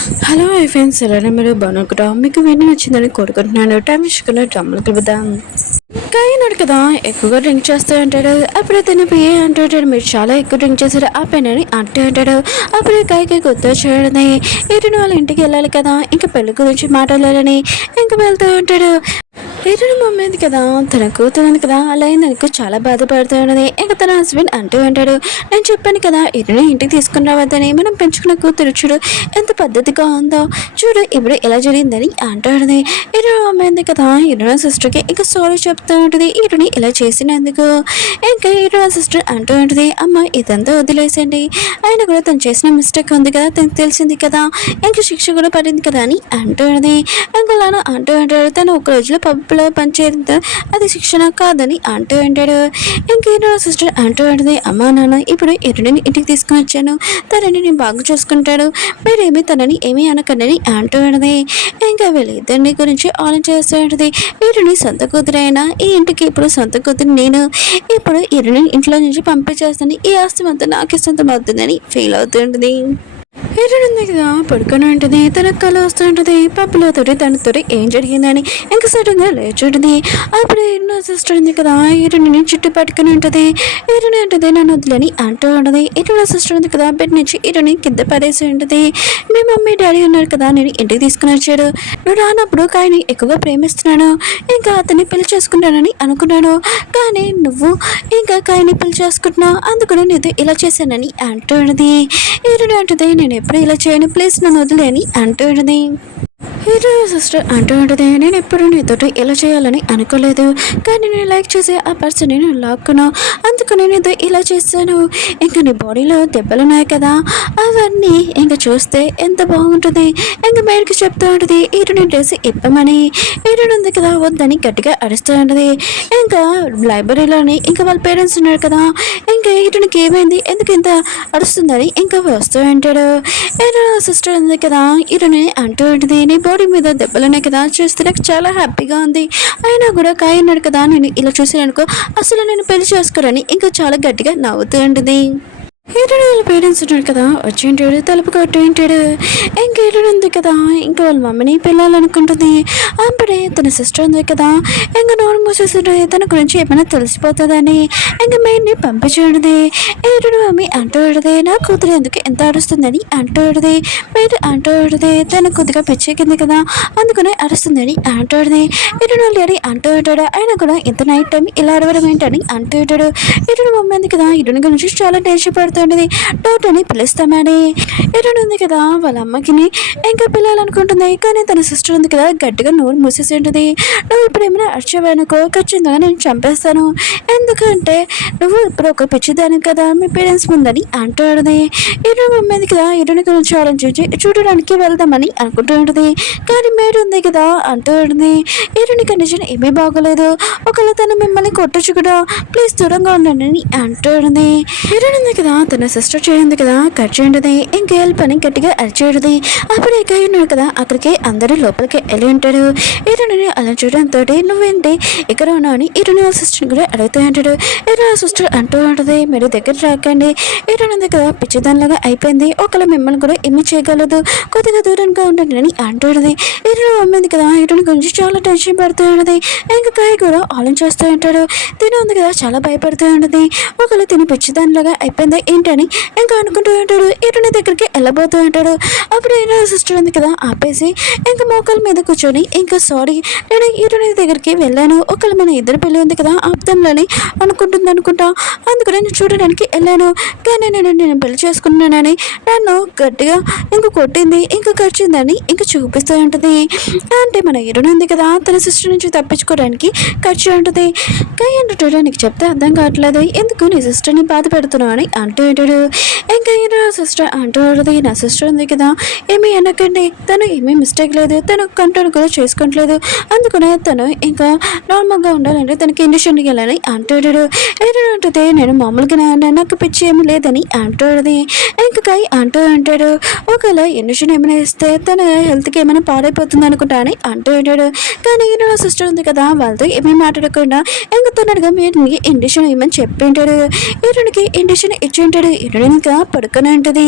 Hello hi friends, ఎలా మీరు బాగున్నారా? మీకు వీడియో నచ్చిందని కోరుకుంటున్నాను. టైం ఇష్యూలో డ్రమ్ములు కలుపుదాం. కాయనాడు కదా ఎక్కువగా డ్రింక్ చేస్తూ ఉంటాడు. అప్పుడే తన పిఏ అంటుంటాడు, మీరు చాలా ఎక్కువ డ్రింక్ చేశారు ఆ పెన్నని అంటూ ఉంటాడు. అప్పుడే కాయకి గుర్తు చేయడని ఇటు వాళ్ళ ఇంటికి వెళ్ళాలి కదా, ఇంకా పెళ్లి గురించి మాట్లాడాలని ఇంకా వెళ్తూ ఉంటాడు. ఇతను మమ్మీది కదా, తన కూతురు కదా అలా అయిందనుకో చాలా బాధపడుతూ ఉన్నది. ఇంకా తన హస్బెండ్ అంటూ ఉంటాడు, నేను చెప్పాను కదా ఇతను ఇంటికి తీసుకుని రావద్దని, మనం పెంచుకున్న కూతురు చూడు ఎంత పద్ధతిగా ఉందో, చూడు ఇప్పుడు ఎలా జరిగిందని అంటూ ఉన్నది. ఇతను మమ్మీది కదా ఇతను సిస్టర్కి ఇంకా సారీ చెప్తూ ఉంటుంది ఇతని ఇలా చేసినందుకు. ఇంకా ఇతను సిస్టర్ అంటూ ఉంటుంది, అమ్మ ఇదంతా వదిలేసండి, ఆయన కూడా తను చేసిన మిస్టేక్ ఉంది కదా, తనకు తెలిసింది కదా, ఇంకా శిక్ష కూడా పడింది కదా అని అంటూ ఉన్నది. ఇంకా అలా అంటూ ఉంటాడు, తను ఒక రోజులో పప్పులో పనిచేయడంతో అది శిక్షణ కాదని అంటూ ఉంటాడు. ఇంకేదో సిస్టర్ అంటూ ఉంటుంది, అమ్మా నాన్న ఇప్పుడు ఎరుడిని ఇంటికి తీసుకుని వచ్చాను, తనని నేను బాగా చూసుకుంటాడు, మీరేమి తనని ఏమీ అనకండి అంటూ ఉంటుంది. ఇంకా వీళ్ళిద్దరిని గురించి ఆలోచిస్తూ ఉంటుంది. వీరిని సొంత కూతురైనా ఈ ఇంటికి ఇప్పుడు సొంత కూతురు నేను, ఇప్పుడు ఇరుని ఇంట్లో నుంచి పంపించేస్తాను, ఈ ఆస్తి మొత్తం నాకే సొంతం అవుతుందని ఫీల్ అవుతూ ఉంటుంది. ఎరుడుంది కదా పడుకొని ఉంటుంది, తన కళ వస్తూ ఉంటుంది పప్పులతో తనతో ఏం జరిగిందని. ఇంకా సడన్గా లేచుంటుంది. అప్పుడు ఎన్నో సిస్టర్ ఉంది కదా ఎరుడిని చుట్టూ పట్టుకుని ఉంటుంది. ఎరుని ఉంటుంది నన్ను వదిలేని అంటూ ఉంటుంది. ఎరుడు సిస్టర్ ఉంది కదా బెడ్ నుంచి ఎరుని కింద పడేసి ఉంటుంది. మీ మమ్మీ డాడీ ఉన్నారు కదా, నేను ఇంటికి తీసుకుని వచ్చాడు, నువ్వు రానప్పుడు కాయని ఎక్కువగా ప్రేమిస్తున్నాను, ఇంకా అతన్ని పెళ్లి చేసుకుంటానని అనుకున్నాను, కానీ నువ్వు ఇంకా కాయని పెళ్లి చేసుకుంటున్నావు, అందుకని నేను ఇలా చేశానని అంటూ ఉన్నది. ఎరుడు అంటుంది, నేను ఎప్పుడు ఇలా చేయను, ప్లీజ్ నన్ను వదిలేని అంటూ ఉన్నది. హీరో సిస్టర్ అంటూ ఉంటుంది, నేను ఎప్పుడు నీతో ఇలా చేయాలని అనుకోలేదు, కానీ నేను లైక్ చేసే ఆ పర్సన్ నేను లాక్కున్నా, అందుకని నేను ఇలా చేశాను. ఇంకా నీ బాడీలో దెబ్బలున్నాయి కదా, అవన్నీ ఇంకా చూస్తే ఎంత బాగుంటుంది. ఇంకా మేడకి చెప్తూ ఉంటుంది ఈరుని డ్రెస్ ఇప్పమని. ఈరుని ఉంది కదా వద్దని గట్టిగా అరుస్తూ ఉంటుంది. ఇంకా లైబ్రరీలోని ఇంకా వాళ్ళ పేరెంట్స్ ఉన్నారు కదా, ఇంకా ఈరునికి ఏమైంది ఎందుకు ఇంత అరుస్తుందని ఇంకా వస్తూ ఉంటాడు. హీరో సిస్టర్ ఉంది కదా ఈరుని అంటూ ఉంటుంది, నీ బాడీ మీద దెబ్బలున్నాయి కదా, చూస్తే నాకు చాలా హ్యాపీగా ఉంది, అయినా కూడా కాయ ఉన్నాడు కదా, నేను ఇలా చూసాను అసలు నేను పెళ్లి చేసుకోరని ఇంకా చాలా గట్టిగా నవ్వుతూ ఉంటుంది. హీరోడు వాళ్ళ పేరెంట్స్ ఉంటాడు కదా, వచ్చి ఉంటాడు తలుపు కొట్టు ఉంటాడు. ఇంకా హీరోడు ఉంది కదా ఇంకా వాళ్ళ మమ్మీని పిల్లాలనుకుంటుంది. అప్పుడే తన సిస్టర్ ఉంది కదా ఇంకా నోరు మూసేస్తుంటుంది, తన గురించి ఏమైనా తెలిసిపోతుందని ఇంకా మెయిన్ని పంపించేది. హీరోడు మమ్మీ అంటూ ఉంటుంది, నా కూతురు ఎందుకు ఎంత అరుస్తుందని అంటూ ఉంటుంది. మీరు అంటూ ఉంటుంది, తన కొద్దిగా పిచ్చెక్కింది కదా అందుకనే అరుస్తుందని అంటూ ఉంటుంది. హీరోడు డాడీ అంటూ ఉంటాడు, ఆయన కూడా ఇంత నైట్ టైం ఇలా అరవడం ఏంటని అంటూ ఉంటాడు. హీరోడు మమ్మీ ఉంది కదా హీరోని గురించి చాలా టెన్షన్ పడుతుంది, డౌట్ అని పిలుస్తామని. ఎరుడు ఉంది కదా వాళ్ళ అమ్మకి ఇంకా పిల్లలనుకుంటుంది, కానీ తన సిస్టర్ ఉంది కదా గట్టిగా నోరు మూసేసి ఉంటుంది. నువ్వు ఇప్పుడు ఏమైనా అర్చవానుకో ఖచ్చితంగా నేను చంపేస్తాను, ఎందుకంటే నువ్వు ఇప్పుడు ఒక పిచ్చిదాని కదా మీ పేరెంట్స్ ముందని అంటాడుది. ఎరుడు మమ్మీ కదా ఎరుని గురించి ఆలోచించి చూడడానికి వెళ్దామని అనుకుంటూ ఉంటుంది, కానీ మేడు ఉంది కదా అంటూ ఉంటుంది, ఎరుని కండిషన్ ఏమీ బాగోలేదు, ఒకవేళ తను మిమ్మల్ని కొట్టచ్చు కూడా, ప్లీజ్ దూరంగా ఉండండి అని అంటూ ఉంటుంది. ఎరుడు ఉంది కదా తన సిస్టర్ చేయండి కదా కట్ చేయండి, ఇంకా పని గట్టిగా అరిచేయడది. అప్పుడు ఇక ఉన్నాడు కదా అక్కడికి అందరూ లోపలికి వెళ్ళి ఉంటాడు. ఇరుని అలా చూడడంతో నువ్వేంటి ఇక్కడ ఉన్నావు అని ఇరుని వాళ్ళ సిస్టర్ కూడా అడుగుతూ ఉంటాడు. ఇరుని సిస్టర్ అంటూ ఉంటుంది, మీరు దగ్గర రాకండి, ఇరుని ఉంది కదా పిచ్చిదానిలాగా అయిపోయింది, ఒకవేళ మిమ్మల్ని కూడా ఏమి చేయగలదు, కొద్దిగా దూరంగా ఉండండి అని అంటుంది. ఇరుని అమ్మింది కదా ఇరుని గురించి చాలా టెన్షన్ పడుతూ ఉంటుంది. ఇంకా కాయ కూడా ఆలోచిస్తూ ఉంటాడు, తిని ఉంది కదా చాలా భయపడుతూ ఉంటుంది, ఒకవేళ తిని పిచ్చిదానిలాగా అయిపోయింది ఏంటని ఇంకా అనుకుంటూ ఉంటాడు. ఇరుని దగ్గరికి వెళ్ళబోతూ ఉంటాడు. అప్పుడు ఇరుని సిస్టర్ ఉంది కదా ఆపేసి ఇంకా మోకాల మీద కూర్చొని ఇంకా సారీ నేను ఇరుని దగ్గరికి వెళ్ళాను, ఒకవేళ మన ఇద్దరు పెళ్ళి ఉంది కదా అర్థంలోని అనుకుంటుంది అనుకుంటా, అందుకని నేను చూడడానికి వెళ్ళాను, కానీ నేను పెళ్లి చేసుకున్నానని నన్ను గట్టిగా ఇంకా కొట్టింది ఇంకా ఖర్చిందని ఇంకా చూపిస్తూ ఉంటుంది. అంటే మన ఇరుని ఉంది కదా తన సిస్టర్ నుంచి తప్పించుకోవడానికి ఖర్చు ఉంటుంది. కానీ ఏంటో నీకు చెప్తే అర్థం కావట్లేదు, ఎందుకు నీ సిస్టర్ని బాధ పెడుతున్నావు అని అంటూ ఉంటాడు. ఇంకా నా సిస్టర్ అంటూ ఉంటుంది, నా సిస్టర్ ఉంది కదా ఏమీ అనకండి, తను ఏమీ మిస్టేక్ లేదు, తను కంట్రోల్ కూడా చేసుకోవట్లేదు, అందుకనే తను ఇంకా నార్మల్గా ఉండాలంటే తనకి ఇండిషన్ వెళ్ళాలని అంటాడు. ఏంటంటే నేను మామూలుగానే అన్నా, నాకు పిచ్చి ఏమీ లేదని అంటాడు. ఇంకా కాయ అంటూ ఉంటాడు, ఒకవేళ ఇండిషన్ ఏమైనా ఇస్తే తన హెల్త్కి ఏమైనా పాడైపోతుంది అనుకుంటా అని అంటూ ఉంటాడు. కానీ నా సిస్టర్ ఉంది కదా వాళ్ళతో ఏమీ మాట్లాడకుండా ఇంకా తొందరగా మీరు ఇండిషన్ ఏమని చెప్పి ఉంటాడు. ఇరునికి ఇండిషన్ ఇచ్చి ఉంటాడు. ఇరుడు ఇంకా పడుకొని ఉంటుంది.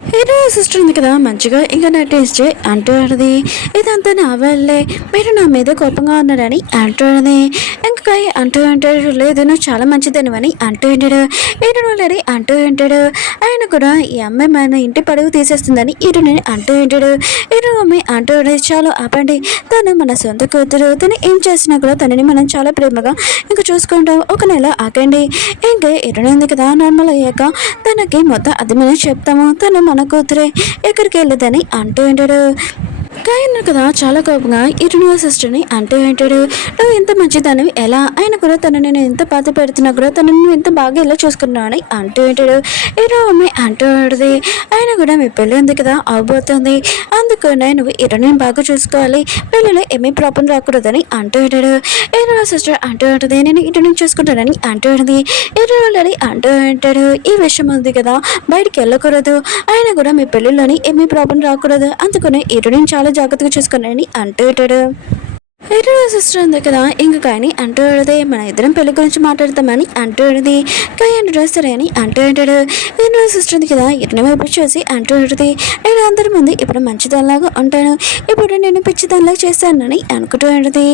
హీరో సిస్టర్ ఉంది కదా మంచిగా ఇంకా నటించి అంటాడుది, ఇదంతా నా వల్లే మీరు నా మీద కోపంగా ఉన్నారని అంటాడుది. ఇంకా అంటూ ఉంటాడు, లేదు నువ్వు చాలా మంచిదనివని అంటూ ఉంటాడు. ఈరుని అంటూ ఉంటాడు. ఆయన కూడా ఈ అమ్మాయి మన ఇంటి పరువు తీసేస్తుందని ఈరుని అంటూ ఉంటాడు. ఈరు అమ్మాయి అంటూ ఉండేది, చాలు ఆపండి, తను మన సొంత కూతురు, తను ఏం చేసినా కూడా తనని మనం చాలా ప్రేమగా ఇంకా చూసుకుంటాం, ఒక నెల ఆకండి, ఇంకా ఇరుని ఉంది కదా నార్మల్ అయ్యాక తనకి మొత్తం అది మనం చెప్తాము, తను మన కూతురే, ఎక్కడికి వెళ్ళదని అంటూ ఉంటాడు. కాయను కదా చాలా కోపంగా ఇరుని సిస్టర్ని అంటూ ఉంటాడు, నువ్వు ఎంత మంచిదానివి ఎలా, ఆయన కూడా తను నేను ఎంత బాధ పెడుతున్నా కూడా తను నువ్వు ఎంత బాగా ఇలా చూసుకున్నావు అని అంటూ ఉంటాడు. ఇరు అమ్మాయి అంటూ ఉంటుంది, ఆయన కూడా మీ పెళ్ళి ఉంది కదా అవబోతుంది, అందుకనే నువ్వు ఇరుని బాగా చూసుకోవాలి, పెళ్ళిలో ఏమీ ప్రాబ్లం రాకూడదని అంటూ ఉంటాడు. ఇరు సిస్టర్ అంటూ ఉంటుంది, నేను ఇంటి నుంచి చూసుకుంటానని అంటూ ఉంటుంది. ఇరు అంటూ ఉంటాడు, ఈ విషయం ఉంది కదా బయటికి వెళ్ళకూడదు, ఆయన కూడా మీ పెళ్ళిలోని ఏమీ ప్రాబ్లం రాకూడదు, అందుకనే ఇరుని చాలా జాగ్రత్తగా చూసుకున్నానని అంటూ ఉంటాడు. ఇరు సిస్టర్ ఉంది కదా ఇంక కానీ అంటూ ఉంటుంది, మన ఇద్దరం పెళ్లి గురించి మాట్లాడతామని అంటూ ఉంటుంది. కాయ అంటూ సరే అని అంటూ ఉంటాడు. ఇరు సిస్టర్ ఉంది కదా ఇరుని వైపు చూసి అంటూ ఉంటుంది, నేను అందరి ముందు ఇప్పుడు మంచిదానిలాగా ఉంటాను, ఇప్పుడు నేను పిచ్చిదానిలాగా చేస్తానని అనుకుంటూ ఉంటుంది.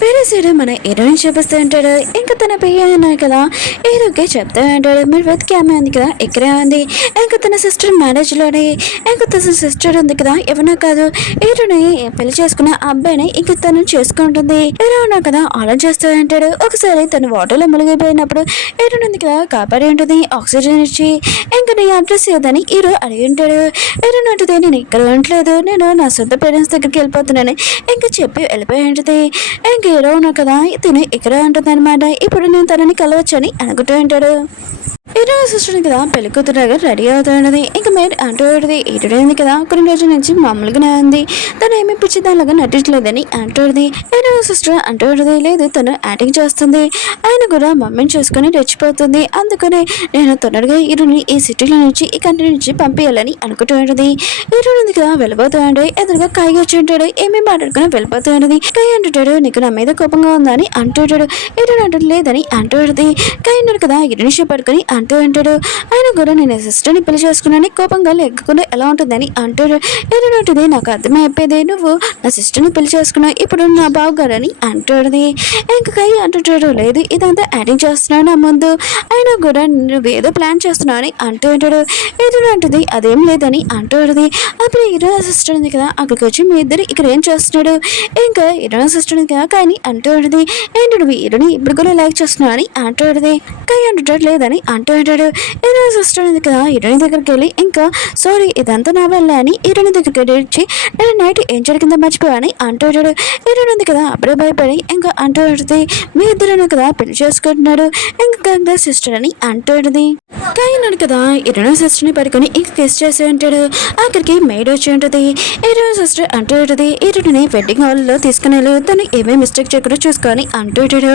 వేరే సైడ్ మన ఇరుని చూపిస్తూ ఉంటాడు. ఇంకా తన పెయ్య ఉన్నాయి కదా ఇరుకే చెప్తూ ఉంటాడు, మీరు వెతికి ఆమె ఉంది కదా ఇక్కడే ఉంది, ఇంకా తన సిస్టర్ మ్యారేజ్లోనే, ఇంకా తన సిస్టర్ ఉంది కదా ఎవరో కాదు ఇరుని పెళ్లి చేసుకున్న అబ్బాయిని ఇంక తను చేసుకుంటుంది. ఎలా ఉన్నా కదా ఆలోచిస్తూ ఉంటాడు. ఒకసారి తను వాటర్లో మునిగిపోయినప్పుడు ఎరునుంది కదా కాపాడి ఉంటుంది, ఆక్సిజన్ ఇచ్చి ఇంకా నీ అడ్రస్ ఏదని ఈరో అడిగి ఉంటాడు. ఎరునంటుంది, నేను ఇక్కడ ఉండట్లేదు, నేను నా సొంత పేరెంట్స్ దగ్గరికి వెళ్ళిపోతున్నాను ఇంకా చెప్పి వెళ్ళిపోయి ఉంటుంది. ఇంకా ఏరో ఉన్నా కదా తిని ఇక్కడ ఉంటుంది అనమాట, ఇప్పుడు నేను తనని కలవచ్చని అనుకుంటూ ఉంటాడు. ఇరవై సిస్టర్ కదా పెళ్లి కూతురుగా రెడీ అవుతున్నది. ఇంకా మీరు అంటూ ఇటుడైంది కదా కొన్ని రోజుల నుంచి మామూలుగానే ఉంది, తను ఏమి పిచ్చి దానిలాగా నటించలేదని అంటుంది. ఇరవై సిస్టర్ అంటూ లేదు తను యాక్టింగ్ చేస్తుంది, ఆయన కూడా మమ్మీని చూసుకొని రెచ్చిపోతుంది, అందుకని నేను తొందరగా ఇరుని ఈ సిటీలో నుంచి ఈ కంట్రీ నుంచి పంపించాలని అనుకుంటూ ఉంటుంది. ఇరుని కదా వెళ్ళిపోతూ ఉంటే ఎదురుగా కాయ వచ్చి ఉంటాడు, ఏమేమి మాట్లాడుకుని వెళ్ళిపోతూ ఉంటుంది. కాయ అంటుంటాడు, నీకు నా మీద కోపంగా ఉందని అంటుంటాడు. ఇరుని అంటూ లేదని అంటుంది. కాయ కదా ఇరుని పడుకొని అంటూ ఉంటాడు. ఆయన కూడా నేను సిస్టర్ని పెళ్లి చేసుకున్నాను కోపంగా లెక్కకుండా ఎలా ఉంటుందని అంటాడు. ఏదంటుంది, నాకు అర్థమైపోయేది, నువ్వు నా సిస్టర్ని పెళ్లి చేసుకున్నావు, ఇప్పుడు నా బావగారని అంటాడు. ఇంకా కై అంటుంటాడు, లేదు ఇదంతా యాడింగ్ చేస్తున్నావు నా ముందు, ఆయన కూడా నువ్వు ఏదో ప్లాన్ చేస్తున్నావు అని అంటూ ఉంటాడు. ఏదంటుంది, అదేం లేదని అంటాడు. అప్పుడు ఇరవై సిస్టర్ ఉంది కదా అక్కడికి వచ్చి మీ ఇద్దరు ఇక్కడ ఏం చేస్తున్నాడు, ఇంకా ఇరవై సిస్టర్ ఉంది కదా కానీ అంటూ ఉంటుంది. ఏంటి నువ్వు ఇరుని ఇప్పుడు కూడా లైక్ చేస్తున్నావు అని అంటాడు. కై అంటుంటాడు లేదని అంటూ ఉంటాడు. ఇరుని సిస్టర్ ఉంది కదా ఇరుని దగ్గరికి వెళ్ళి ఇంకా సారీ ఇదంతా నా వల్ల అని ఇరుని దగ్గరికి వచ్చి నేను నైట్ ఏం జరిగిందో మర్చిపోయాని అంటూ ఉంటాడు. ఇరుని ఉంది కదా అప్పుడే భయపడి ఇంకా అంటూ ఉంటుంది, మీ ఇద్దరు కదా పెళ్లి చేసుకుంటున్నాడు ఇంకా గంగా సిస్టర్ అని అంటూ ఉంటుంది. కాయనాడు కదా ఇరుని సిస్టర్ని పడుకొని ఇంకా కిస్ చేసి ఉంటాడు. అక్కడికి మేడ్ వచ్చి ఉంటుంది. ఇరుని సిస్టర్ అంటూ ఉంటుంది, ఇరుని వెడ్డింగ్ హాల్లో తీసుకుని వెళ్ళి తను ఏమీ మిస్టేక్ చేయకుండా చూసుకొని అంటూ ఉంటాడు.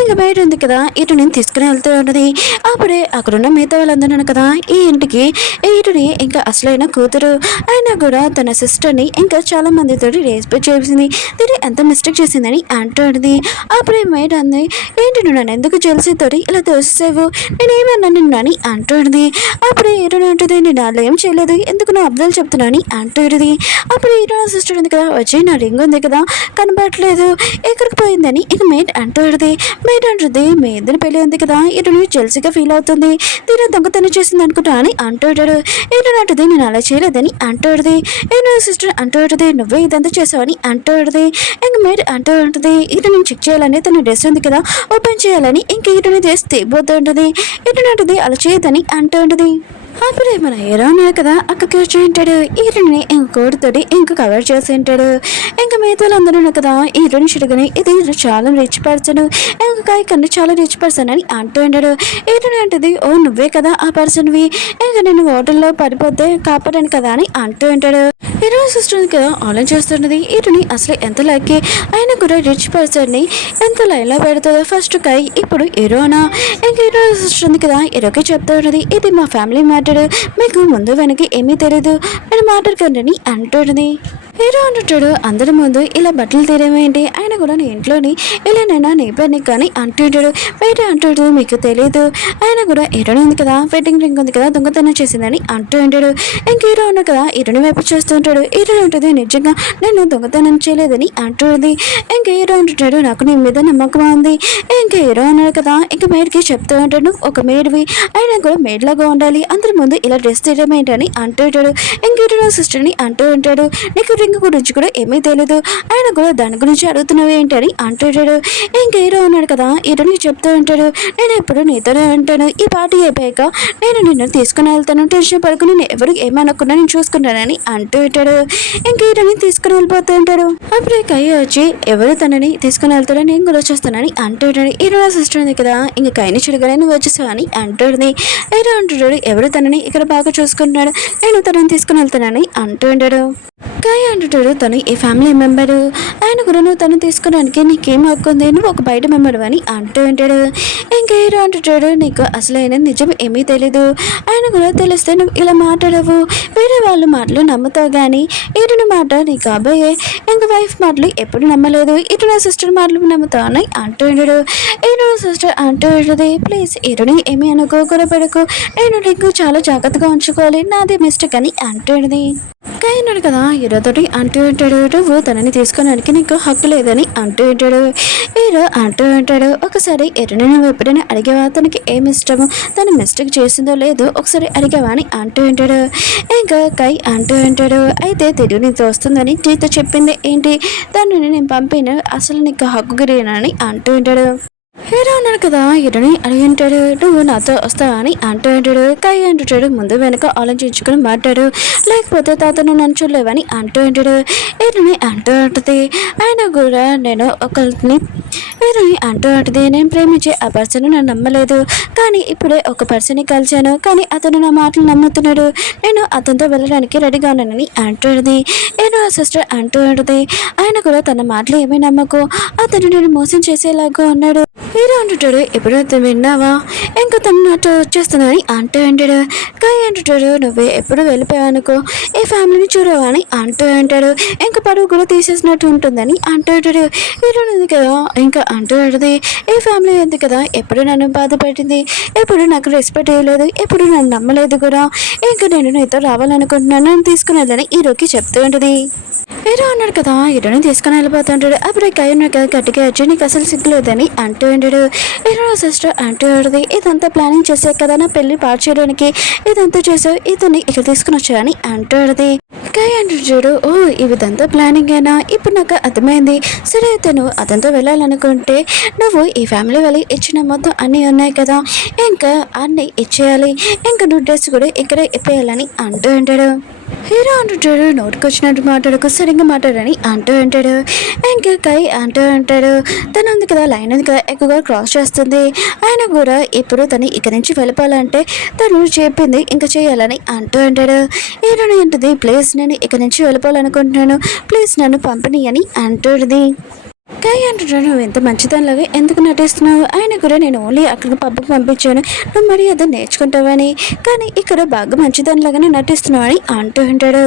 ఇంకా మేడ్ ఉంది కదా ఇరుని తీసుకుని వెళ్తూ ఉంటుంది. అప్పుడే అక్కడున్న మిగతా వాళ్ళందరూ కదా ఈ ఇంటికి ఈటుని ఇంకా అసలైన కూతురు అయినా కూడా తన సిస్టర్ని ఇంకా చాలా మందితో రెస్పెక్ట్ చేసింది, తిరిగి ఎంత మిస్టేక్ చేసిందని అంటుంది. అప్పుడే మేడ్ అంది, ఏంటి నువ్వు నన్ను ఎందుకు జెల్సీతోటి ఇలా తోసేసావు, నేనేమన్నా నిన్ను అని అంటుంది. అప్పుడు ఈటుని ఉంటుంది, నేను అలా ఏం చేయలేదు, ఎందుకు నా అబ్బాయిలు చెప్తున్నాను అంటుంది. అప్పుడు ఈటున సిస్టర్ ఉంది కదా వచ్చి నా రింగ్ ఉంది కదా కనబడట్లేదు ఎక్కడికి పోయిందని ఇక మేడ్ అంటుంది. మేడ్ అంటుంది, మీ ఇద్దరు పెళ్లి ఉంది కదా ఇటుని జెల్సీగా ఫీల్ అవుతుంది, తీరా దొంగతనం చేసింది అనుకుంటా అని అంటాడు. ఏంటంటది, నేను అలా చేయలేదని అంటాడుది. ఏదో సిస్టర్ అంటాడుది, నువ్వే ఇదంతా చేసావని అంటాడుది. ఇంక మీరు అంటూ ఉంటుంది, ఇటు నేను చెక్ చేయాలని తన డ్రెస్ ఉంది కదా ఓపెన్ చేయాలని ఇంక ఇటుని డ్రెస్ తీయబోతూ ఉంటుంది. ఇటునంటది అలా చేయదని అంటూ ఉంటుంది. అప్పుడే మన హీరో కదా అక్కడికి వచ్చి ఉంటాడు. హీరోని ఇంక కోడితోటి ఇంక కవర్ చేసి ఉంటాడు. ఇంకా మిగతాలు అందరూ కదా హీరోని చిడుగుని ఇది చాలా రిచ్ పర్సన్ ఇంకా కన్నా చాలా రిచ్ పర్సన్ అని అంటూ ఉంటాడు. హీరోని అంటది, ఓ నువ్వే కదా ఆ పర్సన్వి, ఇంకా నేను హోటల్లో పడిపోతే కాపాడాను కదా అని అంటూ ఉంటాడు. హీరో సిస్టర్ కదా ఆన్లైన్ చేస్తుంటది. హీరోని అసలు ఎంత లైక్ ఆయన కూడా రిచ్ పర్సన్ని ఎంత లైన్లో పెడుతుందో ఫస్ట్ కై ఇప్పుడు హీరోనా ఇంకా హీరో సిస్టర్ ఉంది కదా హీరోకి చెప్తూ ఉన్నది, ఇది మా ఫ్యామిలీ మ్యాటర్, మీకు ముందు వెనక్కి ఏమీ తెలియదు, నేను మాట్లాడుకోండి అంటుంది. హీరో అంటుంటాడు, అందరి ముందు ఇలా బట్టలు తీరేమేంటి, ఆయన కూడా నీ ఇంట్లోని ఇలా నేను నేపర్ని కానీ అంటుంటాడు. బయట అంటాడు, మీకు తెలియదు ఆయన కూడా హీరోని ఉంది కదా, వెడ్డింగ్ రింగ్ ఉంది కదా, దొంగతనం చేసిందని అంటూ ఉంటాడు. ఇంక హీరో ఉన్నాడు కదా, హీరోని వైపు చేస్తూ ఉంటాడు. హీరో ఉంటుంది, నిజంగా నేను దొంగతనం చేయలేదని అంటుంది. ఇంక హీరో అంటుంటాడు, నాకు నీ మీద నమ్మకం ఉంది. ఇంక హీరో అన్నాడు కదా, ఇంక మేడ్కి చెప్తూ ఉంటాడు, ఒక మేడ్వి ఆయన కూడా మేడ్లాగా ఉండాలి, అందరి ముందు ఇలా డ్రెస్ తీయడం ఏంటని అంటూ ఉంటాడు. ఇంక హీరో సిస్టర్ని అంటూ ఉంటాడు, నీకు రింగ్ గురించి కూడా ఏమీ తెలియదు, ఆయన కూడా దాని గురించి అడుగుతున్నావు ఏంటి అని అంటాడు. ఇంక హీరో ఉన్నాడు కదా, హీరోని చెప్తూ ఉంటాడు, నేను ఎప్పుడు నీతోనే ఉంటాను, ఈ పార్టీ అయిపోయాక నేను నిన్ను తీసుకుని వెళ్తాను, టెన్షన్ పడుకుని నేను ఎవరు ఏమనుకున్నా నేను చూసుకుంటానని అంటూ ఉంటాడు. ఇంక హీరోని తీసుకుని వెళ్ళిపోతూ ఉంటాడు. అప్పుడే కయ్య వచ్చి ఎవరు తనని తీసుకుని వెళ్తాడో నేను కూడా చూస్తానని అంటాడు. హీరో సిస్టర్ ఉంది కదా, ఇంక కైని చెడుగానే నువ్వు వచ్చేసావు అని అంటుంది. హీరో అంటాడు, ఎవరు తనని ఇక్కడ బాగా చూసుకుంటున్నాడు, నేను తనని తీసుకుని వెళ్తానని అంటూ ఉంటాడు. కాయ అంటుంటాడు, తను ఈ ఫ్యామిలీ మెంబరు, ఆయన కూడా నువ్వు తను తీసుకోవడానికి నీకేం హక్కుంది, నువ్వు ఒక బయట మెంబరు అని అంటూ ఉంటాడు. ఇంకా హీరో అంటుంటాడు, నీకు అసలైన నిజం ఏమీ తెలీదు, ఆయన కూడా తెలిస్తే నువ్వు ఇలా మాట్లాడవు, వేరే వాళ్ళ మాటలు నమ్ముతావు కానీ ఇటుని మాట నీ కాబోయే ఇంకా వైఫ్ మాటలు ఎప్పుడు నమ్మలేదు, ఇటు నా సిస్టర్ మాటలు నమ్ముతావు అని అంటూ ఉంటాడు. ఇటు సిస్టర్ అంటూ ఉంటుంది, ప్లీజ్ ఇటుని ఏమీ అనుకో, కొరపడకు, నేను నీకు చాలా జాగ్రత్తగా ఉంచుకోవాలి, నాది మిస్టేక్ అని అంటుంది. కాయన్నాడు కదా, హీరోతోటి అంటూ ఉంటాడు, నువ్వు తనని తీసుకోవడానికి నీకు హక్కు లేదని అంటూ ఉంటాడు. హీరో అంటూ ఉంటాడు, ఒకసారి ఎరుని నువ్వు ఎప్పుడైనా అడిగావా, తనకి ఏమి ఇష్టమో, తను మిస్టేక్ చేసిందో లేదో ఒకసారి అడిగావా అని అంటూ ఉంటాడు. ఇంకా కై అంటూ ఉంటాడు, అయితే తెలుగు నీతో వస్తుందని నీతో చెప్పింది ఏంటి, దానిని నేను పంపిన అసలు నీకు హక్కు గిరినని అంటూ ఉంటాడు. హీరో అన్నాడు కదా, హీరోని అడిగి ఉంటాడు, నువ్వు నాతో వస్తావా అని అంటూ ఉంటాడు. కై అంటుంటాడు, ముందు వెనక ఆలోచించుకుని మాట్లాడు, లేకపోతే తాతను నన్ను చూడలేవని అంటూ ఉంటాడు. హీరోని అంటూ ఉంటుంది, ఆయన కూడా నేను ఒకరిని హీరోని అంటూ ఉంటుంది, నేను ప్రేమించే ఆ పర్సన్ నన్ను నమ్మలేదు, కానీ ఇప్పుడే ఒక పర్సన్ని కలిశాను, కానీ అతను నా మాటలు నమ్ముతున్నాడు, నేను అతనితో వెళ్ళడానికి రెడీగా ఉన్నానని అంటుంది. హీరో సిస్టర్ అంటూ ఉంటుంది, ఆయన కూడా తన మాటలు ఏమీ నమ్మకు, అతను నేను మోసం చేసేలాగా ఉన్నాడు. హీరో అంటుంటాడు, ఎప్పుడు విన్నావా, ఇంకా తను నాతో వచ్చేస్తుందని అంటూ ఉంటాడు. కాయ అంటుంటాడు, నువ్వే ఎప్పుడు వెళ్ళిపోయావనుకో ఈ ఫ్యామిలీని చూడవా అని అంటూ ఉంటాడు. ఇంకా పరువు కూడా తీసేసినట్టు ఉంటుందని అంటూ ఉంటాడు. హీరో ఉంది కదా, ఇంకా అంటూ ఉంటుంది, ఈ ఫ్యామిలీ ఉంది కదా, ఎప్పుడు నన్ను బాధపడింది, ఎప్పుడు నాకు రెస్పెక్ట్ ఇవ్వలేదు, ఎప్పుడు నన్ను నమ్మలేదు కూడా, ఇంకా నేను నీతో రావాలనుకుంటున్నాను, నన్ను తీసుకుని వెళ్ళని హీరోకి చెప్తూ ఉంటుంది. హీరో అన్నాడు కదా, హీరోని తీసుకుని వెళ్ళిపోతుంటాడు. అప్పుడు కై ఉన్నాడు కదా, గట్టిగా వచ్చి నీకు అసలు సిగ్గులేదని అంటూ ఉంటాడు. హీరో సిస్టర్ అంటూ ఉంటుంది, ఇదంతా ప్లానింగ్ చేసే కదా నా పెళ్లి పాడు చేయడానికి ఇదంతా చేసావు, ఇతన్ని ఇక్కడ తీసుకుని వచ్చావని అంటూ ఉంటుంది. కై అంటాడు, ఓ ఇదంతా ప్లానింగ్ అయినా, ఇప్పుడు నాకు అర్థమైంది, సరే అయితే నువ్వు అతనితో వెళ్ళాలనుకుంటే నువ్వు ఈ ఫ్యామిలీ వాళ్ళు ఇచ్చిన మొత్తం అన్నీ ఉన్నాయి కదా, ఇంకా అన్నీ ఇచ్చేయాలి, ఇంకా నువ్వు డ్రెస్ కూడా ఇక్కడ ఇప్పేయాలని అంటూ ఉంటాడు. హీరో అంటుంటాడు, నోటికి వచ్చినట్టు మాట్లాడకు, సరిగ్గా మాట్లాడని అంటూ ఉంటాడు. ఇంకా కై అంటూ ఉంటాడు, తను ఉంది కదా, లైన్ ఉంది కదా, ఎక్కువగా క్రాస్ చేస్తుంది, ఆయన కూడా ఇప్పుడు తను ఇక్కడి నుంచి వెళ్ళిపోవాలంటే తను చెప్పింది ఇంకా చేయాలని అంటూ ఉంటాడు. హీరోని అంటుంది, ప్లీజ్ నేను ఇక్కడి నుంచి వెళ్ళిపోవాలనుకుంటున్నాను, ప్లీజ్ నన్ను పంపిణీ అని అంటుంది. కై అంటుంటాడు, నువ్వు ఎంత మంచిదానిలాగా ఎందుకు నటిస్తున్నావు, ఆయన కూడా నేను ఓన్లీ అక్కడికి పబ్కి పంపించాను, నువ్వు మరి అది నేర్చుకుంటావని, కానీ ఇక్కడ బాగా మంచిదానిలాగానే నటిస్తున్నావు అని అంటూ ఉంటాడు.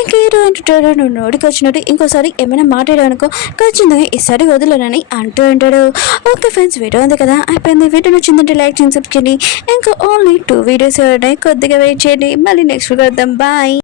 ఇంక హీరో అంటుంటాడు, నువ్వు నోటికి వచ్చినట్టు ఇంకోసారి ఏమైనా మాట్లాడానుకో ఖచ్చితంగా ఈసారి వదలనని అంటూ ఉంటాడు. ఓకే ఫ్రెండ్స్, వీడియో ఉంది కదా అయిపోయింది. వీడియో నచ్చిందంటే లైక్ చేయండి, సబ్స్క్రైబ్ చేయండి. ఇంకా ఓన్లీ 2 వీడియోస్ ఉన్నాయి, కొద్దిగా వెయిట్ చేయండి, మళ్ళీ నెక్స్ట్ వీడియో వద్దాం. బాయ్.